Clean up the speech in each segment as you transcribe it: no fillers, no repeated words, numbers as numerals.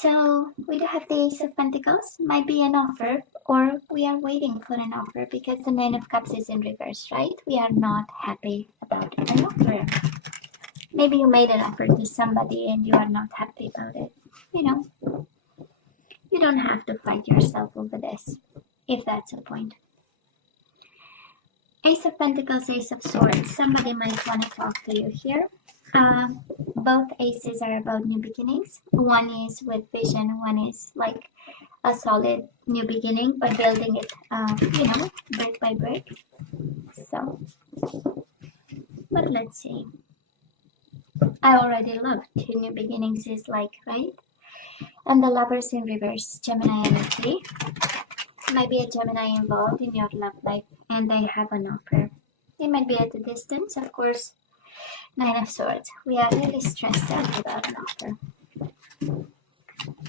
So we do have the Ace of Pentacles, might be an offer, or we are waiting for an offer because the Nine of Cups is in reverse, right? We are not happy about an offer. Maybe you made an offer to somebody and you are not happy about it. You know, you don't have to fight yourself over this, if that's the point. Ace of Pentacles, Ace of Swords. Somebody might want to talk to you here. Both aces are about new beginnings. One is with vision, one is like a solid new beginning, but building it, brick by brick. So, but let's see. I already love two new beginnings is like, right? And the Lovers in reverse, Gemini energy. Might be a Gemini involved in your love life and they have an offer. It might be at a distance, of course. Nine of Swords. We are really stressed out about an offer.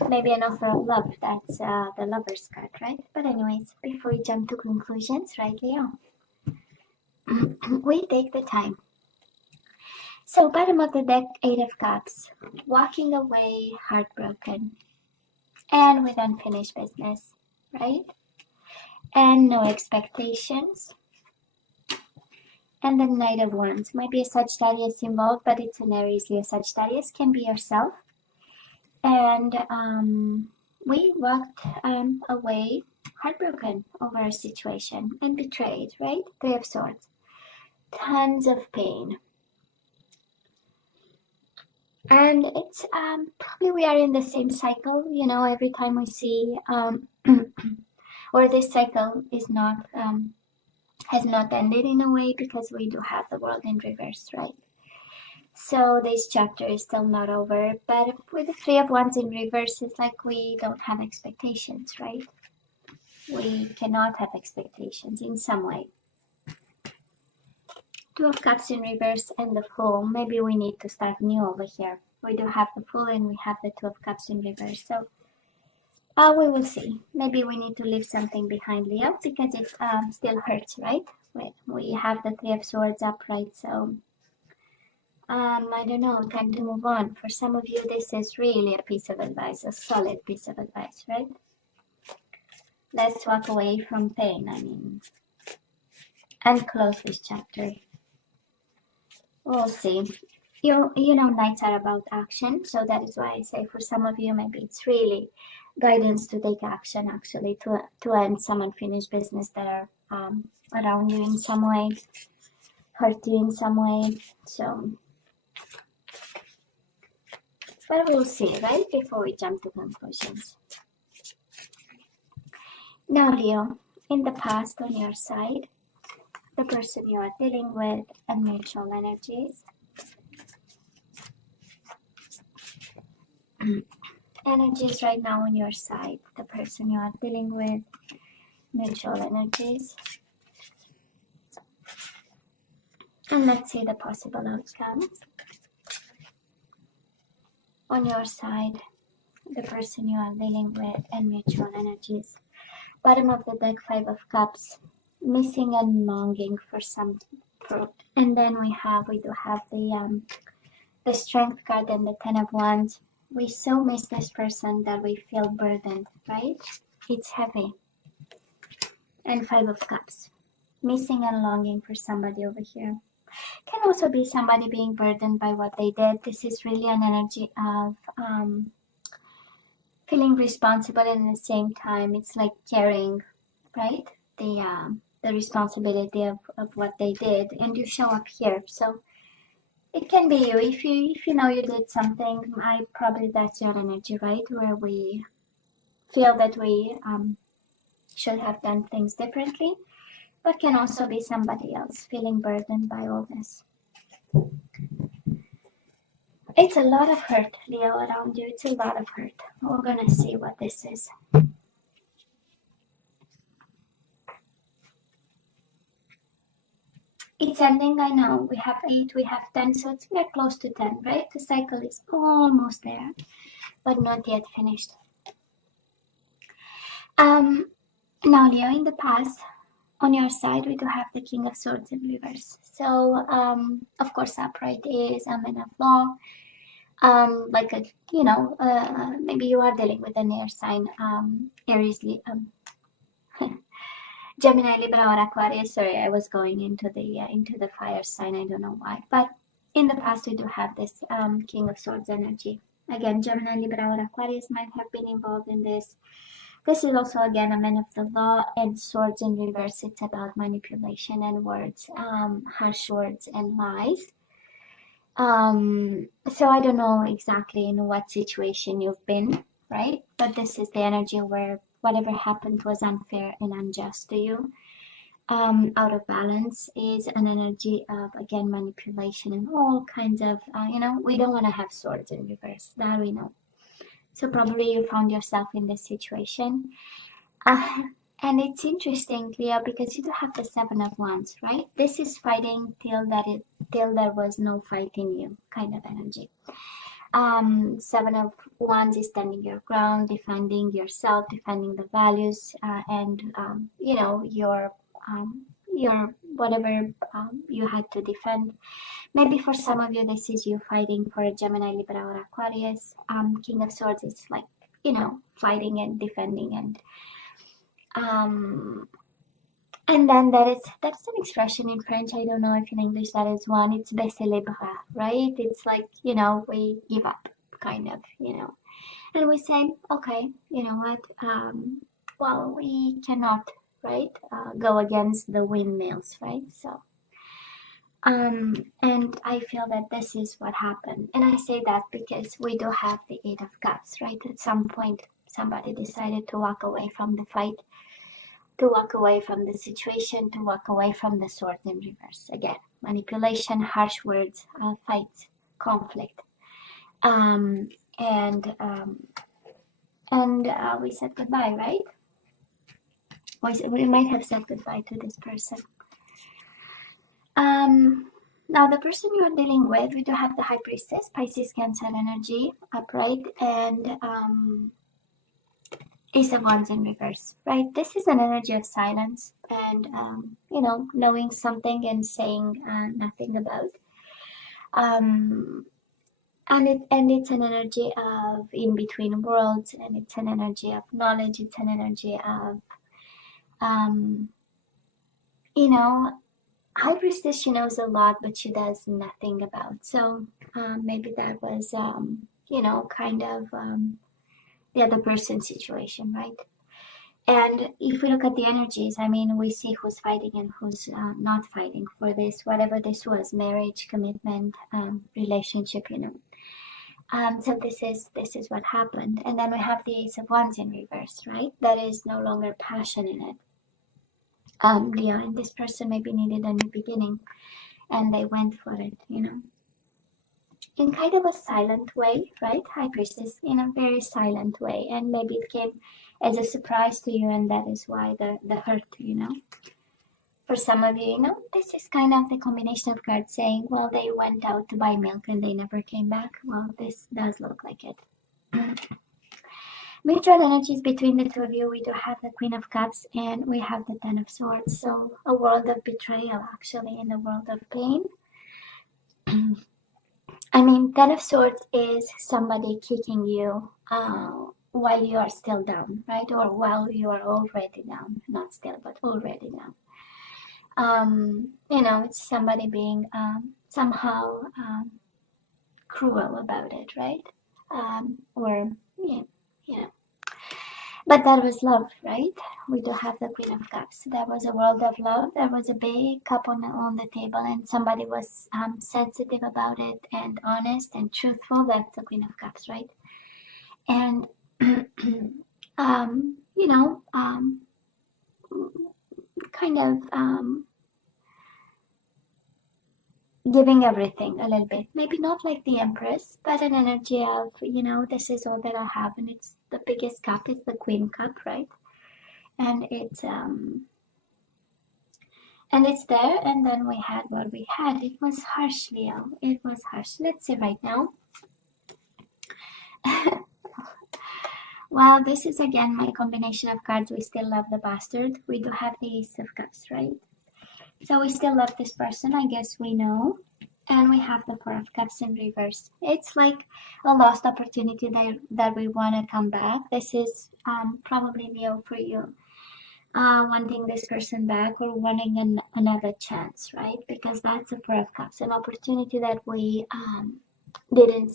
Maybe an offer of love. That's the Lover's card, right? But anyways, before we jump to conclusions, right, Leo? We take the time. So bottom of the deck, Eight of Cups. Walking away heartbroken. And with unfinished business, right? And no expectations. And the Knight of Wands. Might be a Sagittarius involved, but it's an Aries, Leo. Sagittarius can be yourself. And we walked away heartbroken over a situation and betrayed, right? Three of Swords. Tons of pain. And it's probably we are in the same cycle, you know, every time we see, or this cycle is not, has not ended in a way because we do have the World in reverse, right? So this chapter is still not over, but with the Three of Wands in reverse, it's like we don't have expectations, right? We cannot have expectations in some way. Two of Cups in reverse and the Fool. Maybe we need to start new over here. We do have the Fool and we have the Two of Cups in reverse. So we will see. Maybe we need to leave something behind, Leo, because it still hurts, right? We have the Three of Swords upright, so I don't know, time to move on. For some of you, this is really a piece of advice, a solid piece of advice, right? Let's walk away from pain, and close this chapter. We'll see. You know, nights are about action, so that is why I say for some of you, maybe it's really guidance to take action, actually, to end some unfinished business that are around you in some way, hurt you in some way. So, but we'll see, right? Before we jump to conclusions. Now, Leo, in the past on your side, the person you are dealing with and mutual energies. Energies right now on your side, the person you are dealing with, mutual energies. And let's see the possible outcomes. On your side, the person you are dealing with and mutual energies. Bottom of the deck, Five of Cups, missing and longing for some fruit. And then we do have the Strength card and the Ten of Wands. We so miss this person that we feel burdened, right? It's heavy. And Five of Cups, missing and longing for somebody over here. Can also be somebody being burdened by what they did. This is really an energy of feeling responsible, and at the same time it's like carrying, right, the responsibility of what they did, and you show up here. So it can be you. If you know you did something, probably that's your energy, right, where we feel that we should have done things differently. But can also be somebody else feeling burdened by all this. It's a lot of hurt, Leo, around you. It's a lot of hurt. We're gonna see what this is. It's ending, I know. We have 8, we have 10, so we're close to 10, right? The cycle is almost there, but not yet finished. Now, Leo, in the past, on your side, we do have the King of Swords in reverse. So, of course, upright is a man of law. like a, maybe you are dealing with an air sign, Aries, Gemini, Libra, or Aquarius. Sorry, I was going into the fire sign. I don't know why, but in the past we do have this King of Swords energy. Again, Gemini, Libra, or Aquarius might have been involved in this. This is also again a man of the law, and swords in reverse. It's about manipulation and words, harsh words and lies. So I don't know exactly in what situation you've been, right? But this is the energy where whatever happened was unfair and unjust to you. Out of balance is an energy of, again, manipulation and all kinds of, we don't want to have swords in reverse, that we know. So probably you found yourself in this situation. And it's interesting, Leo, because you do have the Seven of Wands, right? This is fighting till there was no fight in you kind of energy. Seven of Wands is standing your ground, defending yourself, defending the values, and your whatever you had to defend. Maybe for some of you, this is you fighting for a Gemini, Libra, or Aquarius. King of Swords is like, fighting and defending, and then that's an expression in French. I don't know if in English that is one. It's baisser les bras, right? It's like, we give up, kind of, and we say, okay, you know what? Well, we cannot, right, go against the windmills, right? So, and I feel that this is what happened. And I say that because we do have the Eight of Cups, right? At some point, somebody decided to walk away from the fight, to walk away from the situation, to walk away from the sword in reverse. Again, manipulation, harsh words, fights, conflict. And we said goodbye, right? We might have said goodbye to this person. Now the person you are dealing with, we do have the High Priestess, Pisces, Cancer energy, upright, and Ace of Wands in reverse, right? This is an energy of silence and, knowing something and saying nothing about. And it's an energy of in between worlds, and it's an energy of knowledge. It's an energy of, High Priestess, she knows a lot, but she does nothing about. So maybe that was, kind of the other person's situation, right? And if we look at the energies, I mean, we see who's fighting and who's not fighting for this, whatever this was, marriage, commitment, relationship, so this is what happened. And then we have the Ace of Wands in reverse, right? That is no longer passion in it. Leo, and this person maybe needed a new beginning, and they went for it, in kind of a silent way, right? High Priestess, in a very silent way, and maybe it came as a surprise to you, and that is why the hurt, For some of you, this is kind of the combination of cards saying, well, they went out to buy milk and they never came back. Well, this does look like it. Mutual energies between the two of you, we do have the Queen of Cups and we have the Ten of Swords. So a world of betrayal, actually, in a world of pain. I mean, Ten of Swords is somebody kicking you while you are still down, right? Or while you are already down. Not still, but already down. It's somebody being somehow cruel about it, right? But that was love, right? We do have the Queen of Cups. There was a world of love. There was a big cup on the table, and somebody was sensitive about it and honest and truthful. That's the Queen of Cups, right? And kind of giving everything a little bit. Maybe not like the Empress, but an energy of, this is all that I have, and it's the biggest cup is the Queen Cup, right? And it's there, and then we had what we had. It was harsh, Leo. It was harsh. Let's see right now. Well, this is again my combination of cards. We still love the bastard. We do have the Ace of Cups, right? So we still love this person, I guess we know. And we have the Four of Cups in reverse. It's like a lost opportunity that we want to come back. This is probably Leo for you. Wanting this person back or wanting another chance, right? Because that's a Four of Cups, an opportunity that we didn't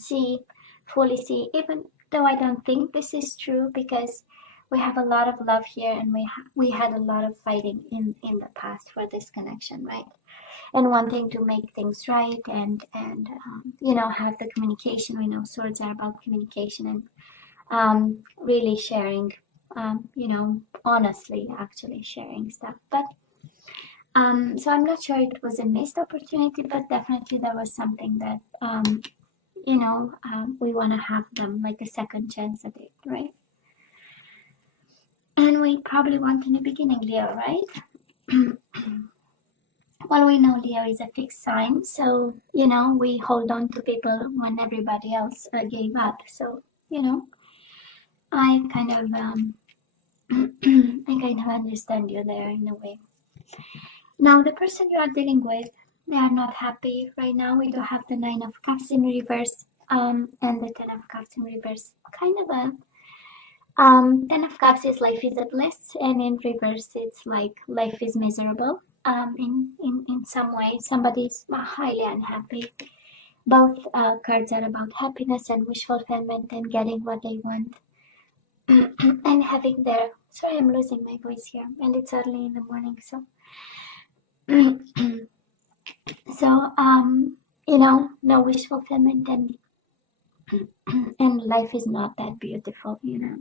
fully see, even though I don't think this is true, because we have a lot of love here, and we had a lot of fighting in the past for this connection, right? And wanting to make things right, and you know, have the communication. We know swords are about communication, and really sharing, you know, honestly actually sharing stuff. But so I'm not sure it was a missed opportunity, but definitely there was something that you know, we want to have them like a second chance at it, right? And we probably want in the beginning, Leo, right? Well, we know Leo is a fixed sign, so you know, we hold on to people when everybody else gave up. So you know, I kind of I kind of understand you there in a way. Now, the person you are dealing with, they are not happy right now. We do have the Nine of Cups in reverse, and the Ten of Cups in reverse. Kind of a Ten of Cups is life is a bliss, and in reverse, it's like life is miserable. In some way, somebody's highly unhappy. Both cards are about happiness and wish fulfillment and getting what they want. And having their, sorry, I'm losing my voice here, and it's early in the morning, so so you know, no wish fulfillment, and life is not that beautiful, you know.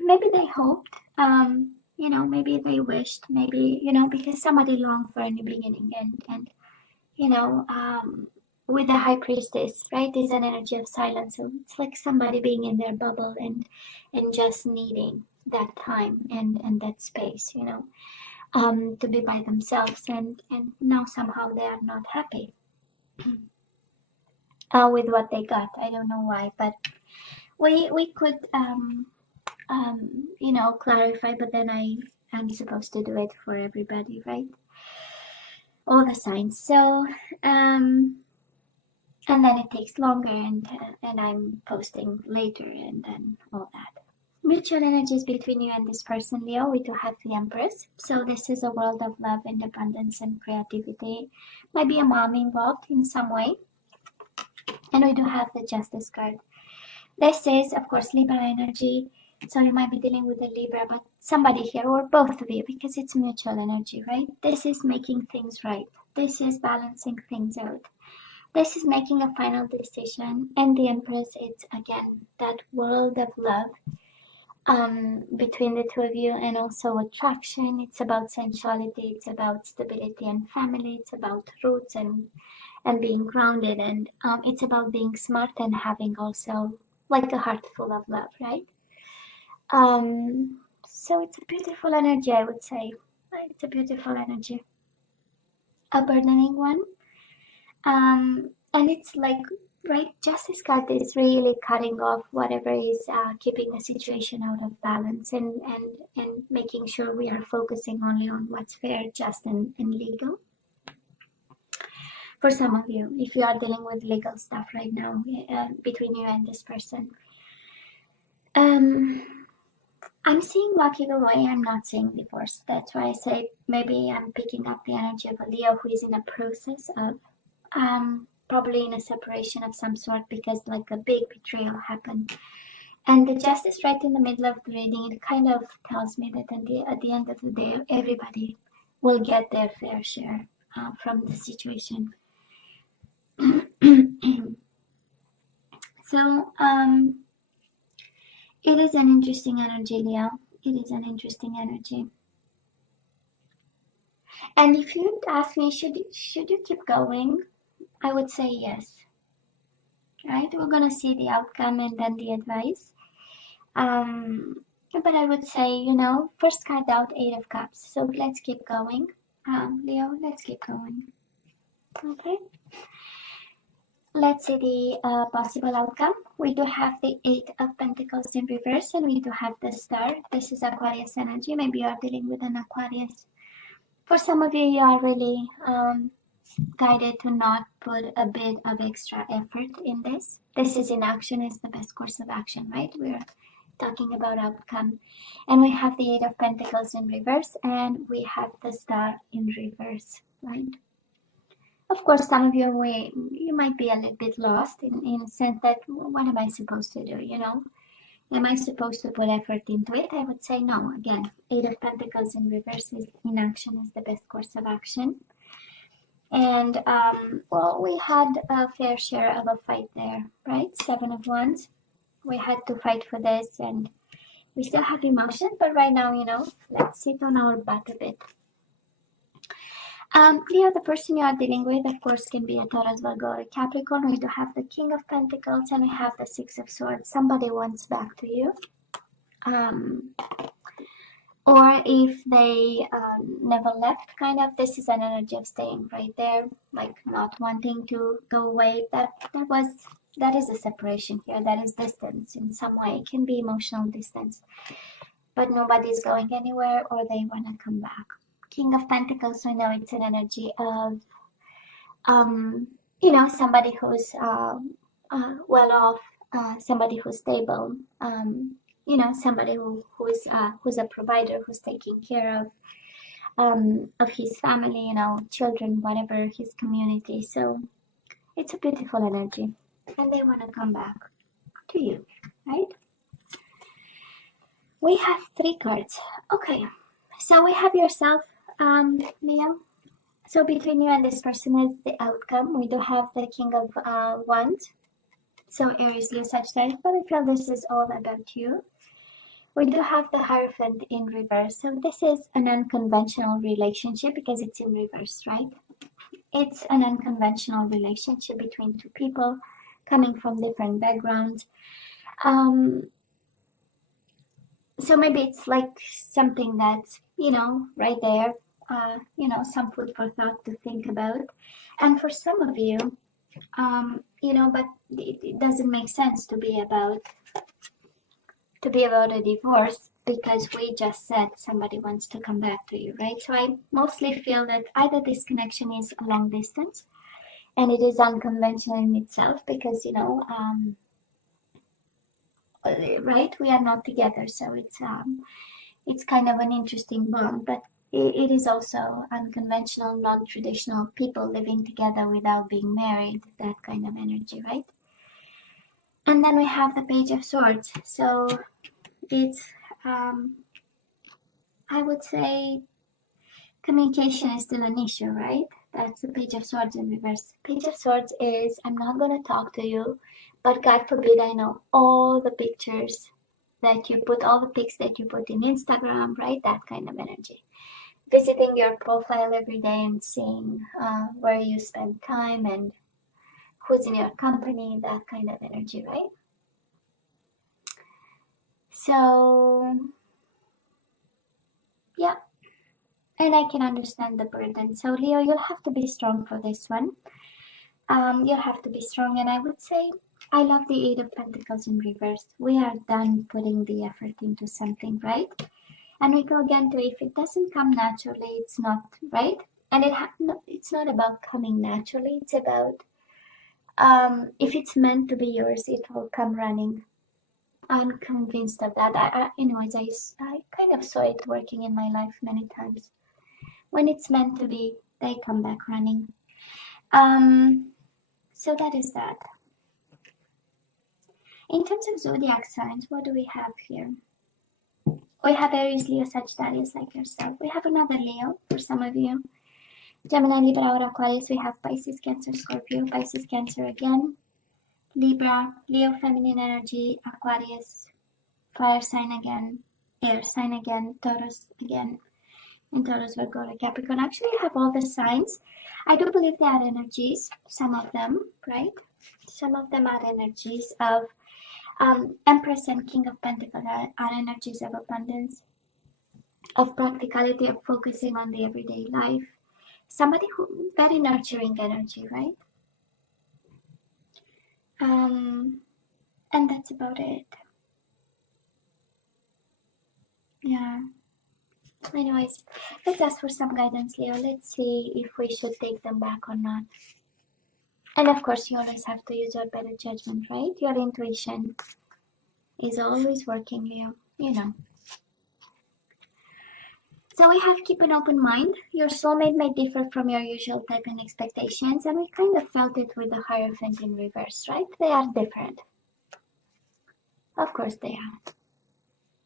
Maybe they hoped, you know, maybe they wished, maybe, you know, because somebody longed for a new beginning, and you know, with the High Priestess, right, is an energy of silence. So it's like somebody being in their bubble, and just needing that time and that space, you know, to be by themselves, and now somehow they are not happy with what they got. I don't know why, but we could you know, clarify, but then I'm supposed to do it for everybody, right? All the signs. So and then it takes longer, and I'm posting later, and then all that. Mutual energies between you and this person, Leo. We do have the Empress. So this is a world of love, independence, and creativity. Might be a mom involved in some way. And we do have the Justice card. This is, of course, Libra energy. So you might be dealing with a Libra, but somebody here, or both of you, because it's mutual energy, right? This is making things right. This is balancing things out. This is making a final decision. And the Empress, it's again that world of love between the two of you, and also attraction. It's about sensuality, it's about stability and family, it's about roots and being grounded, and it's about being smart and having also like a heart full of love, right? So it's a beautiful energy, I would say. It's a beautiful energy, a burdening one. And it's like, right, Justice card is really cutting off whatever is keeping the situation out of balance, and making sure we are focusing only on what's fair, just, and legal. For some of you, if you are dealing with legal stuff right now between you and this person, I'm seeing walking away. I'm not seeing divorce. That's why I say maybe I'm picking up the energy of a Leo who is in a process of probably in a separation of some sort, because like a big betrayal happened. And the Justice right in the middle of the reading, it kind of tells me that at the end of the day, everybody will get their fair share from the situation. So it is an interesting energy, Leo. It is an interesting energy. And if you'd ask me, should you keep going? I would say yes. Right? We're gonna see the outcome and then the advice. But I would say, you know, first card out, Eight of Cups. So let's keep going. Leo, let's keep going. Okay. Let's see the possible outcome. We do have the Eight of Pentacles in reverse, and we do have the Star. This is Aquarius energy. Maybe you are dealing with an Aquarius. For some of you, you are really guided to not put a bit of extra effort in this. This is inaction is the best course of action, right? We're talking about outcome. And we have the Eight of Pentacles in reverse, and we have the Star in reverse, right? Of course, some of you you might be a little bit lost in the sense that what am I supposed to do, you know? Am I supposed to put effort into it? I would say no. Again, Eight of Pentacles in reverse is inaction is the best course of action. And well, we had a fair share of a fight there, right? Seven of Wands. We had to fight for this, and we still have emotion, but right now, you know, let's sit on our butt a bit. Leo, the person you are dealing with, of course, can be a Taurus, Virgo, or a Capricorn. We do have the King of Pentacles, and we have the Six of Swords. Somebody wants back to you. Or if they never left, kind of, this is an energy of staying right there, like not wanting to go away. That is a separation here. That is distance in some way. It can be emotional distance, but nobody's going anywhere, or they want to come back. King of Pentacles, I know it's an energy of, you know, somebody who's well off, somebody who's stable, you know, somebody who's a provider, who's taking care of his family, you know, children, whatever, his community. So it's a beautiful energy, and they want to come back to you, right? We have three cards. Okay, so we have yourself, Leo. So between you and this person is the outcome. We do have the King of Wands. So Aries, Leo, Sagittarius, but I feel this is all about you. We do have the Hierophant in reverse. So this is an unconventional relationship because it's in reverse, right? It's an unconventional relationship between two people coming from different backgrounds. So maybe it's like something that's, you know, right there, you know, some food for thought to think about. And for some of you, you know, but it doesn't make sense to be about a divorce because we just said somebody wants to come back to you, right? So I mostly feel that either this connection is a long distance and it is unconventional in itself because, you know, right, we are not together, so it's kind of an interesting bond, but it is also unconventional, non-traditional people living together without being married, that kind of energy, right? And then we have the Page of Swords. So it's, I would say communication is still an issue, right? That's the Page of Swords in reverse. Page of Swords is, I'm not going to talk to you, but God forbid I know all the pictures that you put, all the pics that you put in Instagram, right? That kind of energy. Visiting your profile every day and seeing where you spend time and who's in your company, that kind of energy, right? So, yeah, and I can understand the burden. So, Leo, you'll have to be strong for this one. You'll have to be strong, and I would say I love the Eight of Pentacles in reverse. We are done putting the effort into something, right? And we go again to if it doesn't come naturally, it's not, right? And it's not about coming naturally. It's about if it's meant to be yours, it will come running. I'm convinced of that. Anyways, I kind of saw it working in my life many times. When it's meant to be, they come back running. So that is that. In terms of zodiac signs, what do we have here? We have Aries, Leo, Sagittarius, like yourself. We have another Leo for some of you. Gemini, Libra, or Aquarius. We have Pisces, Cancer, Scorpio. Pisces, Cancer again. Libra, Leo, feminine energy. Aquarius, fire sign again. Air sign again. Taurus again. And Taurus, Virgo, or Capricorn. Actually, I have all the signs. I do believe they are energies. Some of them, right? Some of them are energies of Empress and King of Pentacles are energies of abundance, of practicality, of focusing on the everyday life. Somebody who, very nurturing energy, right? And that's about it. Yeah. Anyways, let's ask for some guidance, Leo. Let's see if we should take them back or not. And of course, you always have to use your better judgment, right? Your intuition is always working, Leo, you know. So we have keep an open mind. Your soulmate may differ from your usual type and expectations, and we kind of felt it with the Hierophant in reverse, right? They are different. Of course they are,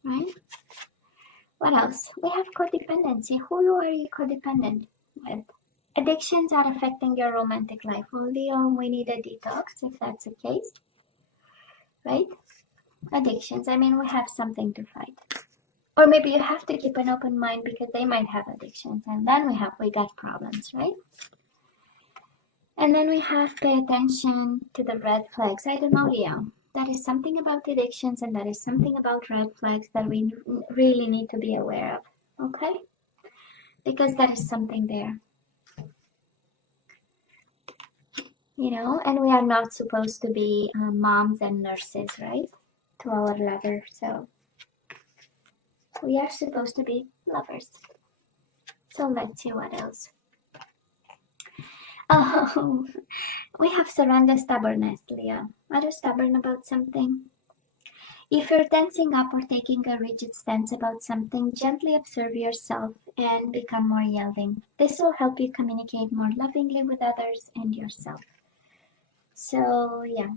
right? What else? We have codependency. Who are you codependent with? Addictions are affecting your romantic life. Well, Leo, we need a detox if that's the case, right? Addictions. I mean, we have something to fight. Or maybe you have to keep an open mind because they might have addictions, and then we got problems, right? And then we have pay attention to the red flags. I don't know, Leo. That is something about addictions, and that is something about red flags that we really need to be aware of, okay? Because that is something there. You know, and we are not supposed to be moms and nurses, right? To our lover, so we are supposed to be lovers. So let's see what else. Oh, we have surrender stubbornness, Leo. Are you stubborn about something? If you're tensing up or taking a rigid stance about something, gently observe yourself and become more yielding. This will help you communicate more lovingly with others and yourself. So, yeah.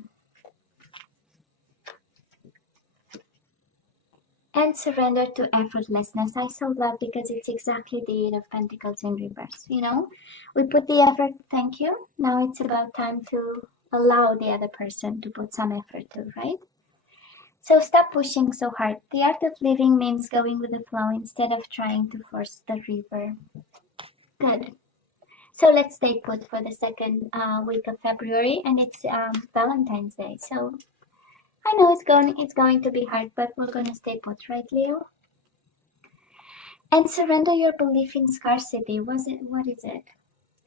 And surrender to effortlessness. I so love because it's exactly the Eight of Pentacles in reverse. You know, we put the effort, thank you. Now it's about time to allow the other person to put some effort too, right? So stop pushing so hard. The art of living means going with the flow instead of trying to force the river. Good. So let's stay put for the second week of February, and it's Valentine's Day. So I know it's going to be hard, but we're going to stay put, right, Leo? And surrender your belief in scarcity. What is it?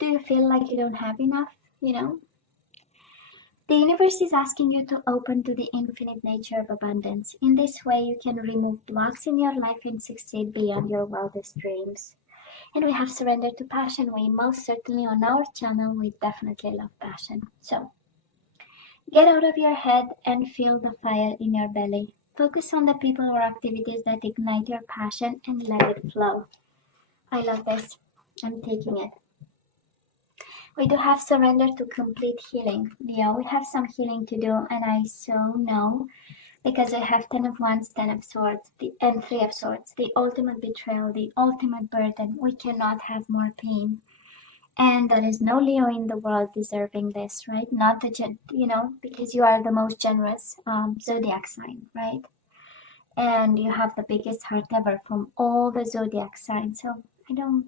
Do you feel like you don't have enough? You know? The universe is asking you to open to the infinite nature of abundance. In this way, you can remove blocks in your life and succeed beyond your wildest dreams. And we have surrendered to passion. We most certainly on our channel, we definitely love passion. So get out of your head and feel the fire in your belly. Focus on the people or activities that ignite your passion and let it flow. I love this. I'm taking it. We do have surrender to complete healing. Yeah, we have some healing to do, and I so know because I have 10 of Wands, 10 of Swords, and 3 of Swords. The ultimate betrayal, the ultimate burden. We cannot have more pain. And there is no Leo in the world deserving this, right? Not the, because you are the most generous zodiac sign, right? And you have the biggest heart ever from all the zodiac signs. So I don't,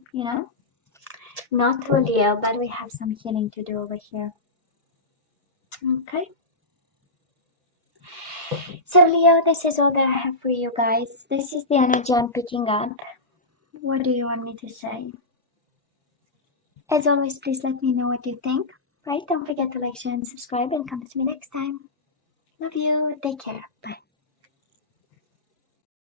not to Leo, but we have some healing to do over here. Okay. So Leo, this is all that I have for you guys. This is the energy I'm picking up. What do you want me to say? As always, please let me know what you think. Right? Don't forget to like, share, and subscribe, and come see me next time. Love you. Take care. Bye.